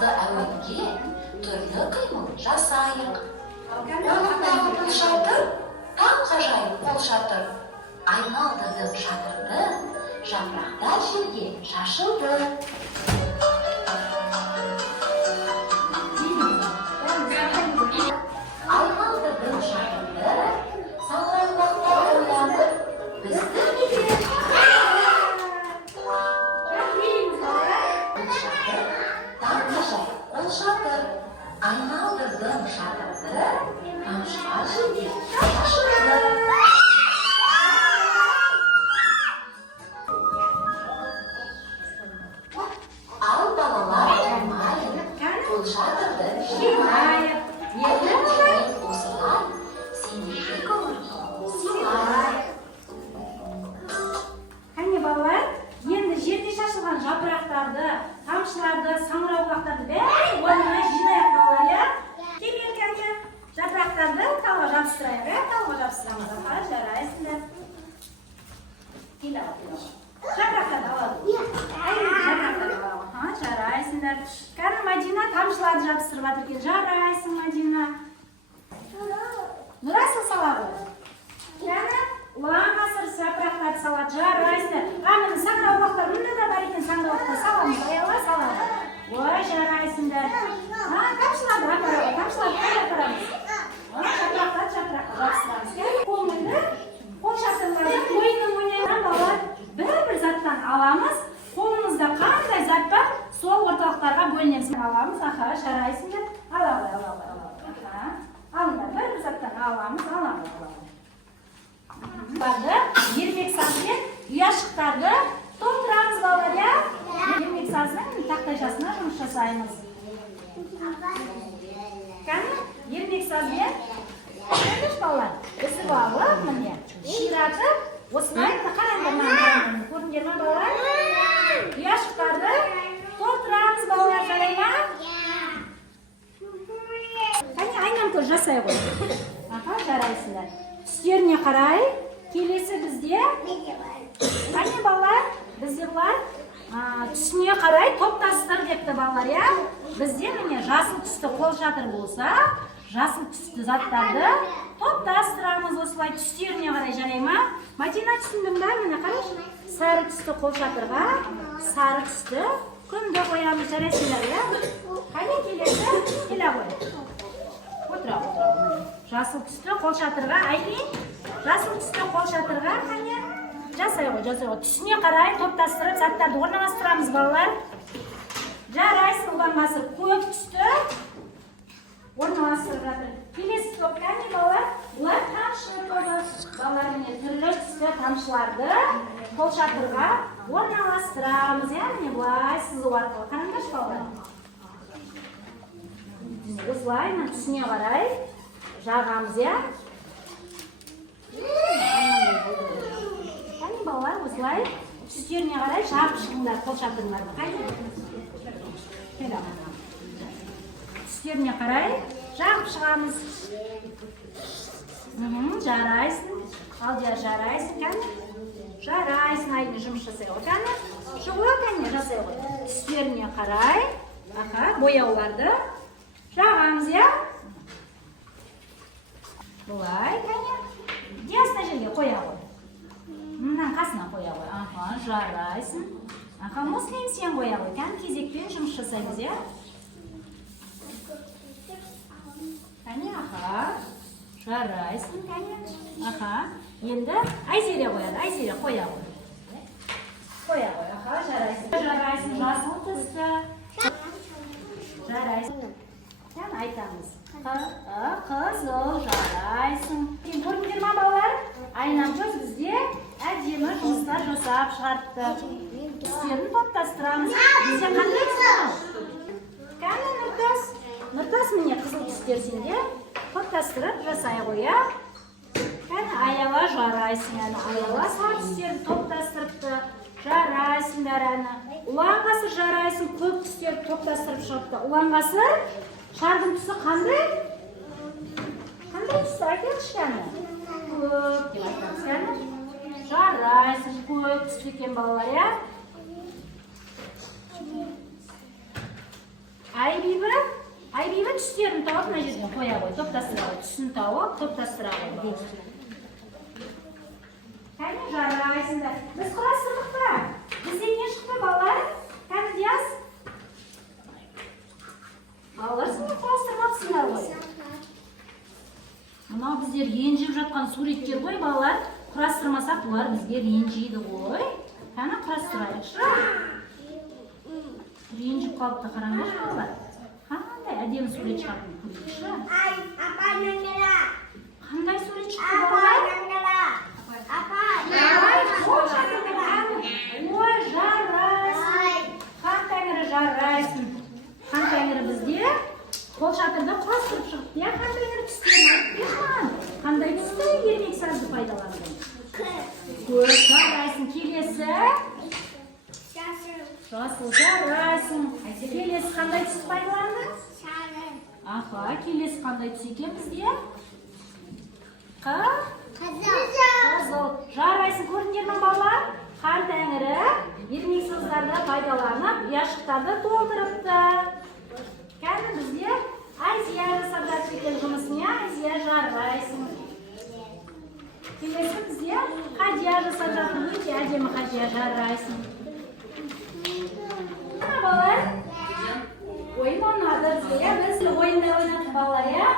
Әуенге түрлі қимыл жасайық. Қолдағы шатыр, таңғажайып қол шатыр. Айналдырдым шатырды, жапырақтар жерге шашылды. Айналдырдым шатырды, саңырауқұлақтар ойланып, бізді неге Ол шатыр, айналдырдым шатырды, тамшылар жерге шашылды. Ал балалар тұрмайын, бұл шатырды жинайық, ерлермен осылай, сендерге көңіл сыйлайық. Қане балалар, енді жерде шашылған жапырақтарды, тамшыларды, саңырауқұлақтарды бәрін орнына жинайық балалар, иә? Келер кәне, жапырақтарды талға жабыстырайық, талға жабыстырамыз, аға, жарайсыңдар. Кел ал. Жапырақтарды алады. Жапырақтарды алады. Жарайсыңдар. Кәне Мадина тамшыларды жабыстырып жатыр екен. Жарайсың, Мадина. Нұрасыл сала ғой. Кәне, ұлан ғасыр жапырақтарды салады. Жарайсыңдар. Міне саңырауқұлақтар мында да бар екен, саңырауқұлақтар саламыз. Аяла салады. Ой, жарайсыңдар. Тамшыларды апарамыз. Тамшыларды апарамыз. Жапырақтарды жабыстырамыз. Кәне, қолыңды қол шатырларды ойынын ойнайған балалар бір-бір заттан аламыз. Қолымызда қандай зат бар, сол орталықтарға бөлінеміз. Аламыз, аха, жарайсыңдар. Аха. Алыңдар, бір-бір заттан аламыз. Ермек сазбен ұяшықтарды толтырамыз балалар, иә? Ермек сазбен тақтайшасына жұмыс жасаймыз. Кәне, ермек сазбен көрдіңіз балалар? Үзіп алып, міне, ширатып, осылай қараңдар, көрдіңдер ме балалар? Ұяшықтарды толтырамыз балалар, жарай ма? Кәне, айнам жасай ғой. Аха, жарайсыңдар. Түстеріне қарай, келесі бізде, қане балалар, бізде бұлар түсіне қарай топтастыр депті балалар, я? Бізде міне жасыл түсті қол шатыр болса, жасыл түсті заттарды топтастырамыз осылай түстеріне қарай, жарай ма? Мадина түсіндің ба? Міне қарай, сары түсті қол шатырға, сары түсті күнді қоямыз, жарайсыңдар, я? Қане келесі, келе қой. Отыра. Жасыл түсті қол шатырға, Айлин, жасыл түсті қол шатырға, қане, жасай ғой. Түсіне қарай топтастырып, заттарды орналастырамыз, балалар. Жарайсың, ұлан ғасыр, көп түсті орналастырып жатыр. Келесі топ, қане, балалар, бұлар тамшы тобы. Балалар, міне, түрлі түсті тамшыларды қол шатырға орналастырамыз, иә, міне, бұлай сызу арқылы. Қараңдаршы, балалар. Осылай, түсіне қарай жағамыз, иә? Қане балалар, осылай түстеріне қарай жағып шығыңдар қол шатырларды. Қане? Түстеріне қарай жағып шығамыз. Жарайсың. Алдия жарайсың, кәне? Жарайсың, Айлин жұмыс жасай ғой, кәне? Шығуы, кәне, жасай ғой. Түстеріне қарай, бояуларды жағамыз, иә? Бұлай, кәне, ясна жерге қоя ғой. Мұндан қасына қоя ғой. Аха, жарайсың. Аха, мұслен сен қоя ғой. Кәне, кезекпен жұмыс жасаймыз, иә? Кәне, аха, жарайсың, кәне. Аха, енді Айзере қояды. Айзере қоя ғой. Қоя ғой, аха, жарайсың. Жарайсың, жасыл түсті. Жарайсың. Кәне, айтамыз. Қызыл, жарайсың. Көрдіңдер ма балалар? Айнам көз бізде әдемі жұмыстар жасап шығартты. Түстерін топтастырамыз. Бізде қандай түсті? Кәне, Нұртас. Нұртас, міне қызыл түстер сенде топтастырып жасай ғой, иә? Кәне, Аяла жарайсың, әні. Аяла сары түстерді топтастырыпты. Жарайсыңдар, әні. Ұлан ғасыр жарайсың, көп түстерді топтастырып шығыпты. Ұлан ғасыр шардың түсі қандай? Қандай түсі? Айтыңызшы, кәне? Көп деп айтамыз, кәне? Жарайсың, көп түсті екен балалар, иә? Айбибі түстерін тауып мына жерден қоя қой, топтастыра қой. Түсін тауып, топтастыра қой. Кәне жарайсыңдар. Біз құрастырдық па? Бізден не шықты балалар? Кәне Диас? Балалар сендер құрастырмапсыңдар ғой. Мынау біздер ренжіп жатқан суреттер ғой балалар. Құрастырмасақ бұлар бізге ренжиді ғой. Кәне құрастырайықшы. Ренжіп қалыпты қараңдаршы балалар. Қандай әдемі сурет шығатын көрейікші. Қандай сурет шықты балалар? Ой, жарайсың. Хан тәңірі жарайсың. Хан тәңірі бізде қол шатырда құрастырып шығыпты. Хан тәңірі түстерін айтып берші маған. Қандай түсті ермек сазды пайдаланды? Көп жарайсың. Келесі. Жасыл жарайсың. Келесі қандай түсті пайдаланды? Аха, келесі қандай түс екен бізде? Қызыл. Жарайсың. Көрдіңдер ме балалар? Хан тәңірі ермек сөздерді пайдаланып, ұяшықтарды толтырыпты. Кәні бізде Айзия жасап жатыр екен жұмысын, Айзия жарайсың. Келесі бізде Хадия жасап жатыр, өте әдемі Хадия жарайсың. Балалар, ойын ойнады бізге, біз ойындар ойнадық балалар,